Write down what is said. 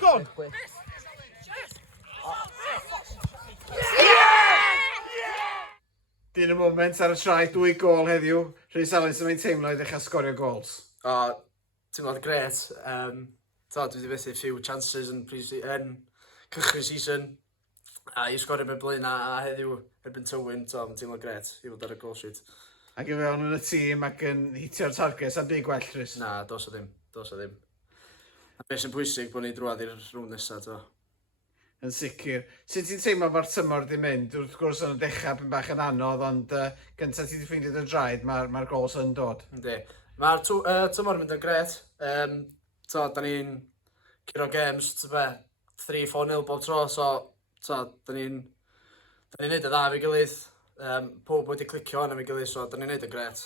Go on. Dyn y moment ar y trai 2 gol heddiw. Rhys Allen sy'n mynd teimlo i ddechrau sgorio gols. Ti'n meddwl gret. Dwi wedi fethu few chances yn cychwyn season. A i sgorio mewn blaen a heddiw erbyn Tywyn. Ti'n teimlo gret i fod ar y goal sheet. Ac yn fewn yn y tîm ac yn hitio'r targets am byd gwell, Rhys. Na, dos o ddim. A beth sy'n bwysig bod ni drwad i'r rhwng nesaf, Yn sicr. Sut ti'n teimlo mae'r tymor di mynd? Wrth gwrs yn y dechrau yn bach yn anodd, ond gyntaf ti wedi ffeindio dy draed, mae'r gols yn dod. Yndi. Mae'r tymor yn mynd yn gret. Da ni'n curo games, 3-4-0 bob tro, da ni'n neud y dda fi gilydd. Pob wedi clicio hwn am ei gilydd, so da ni'n neud y gret.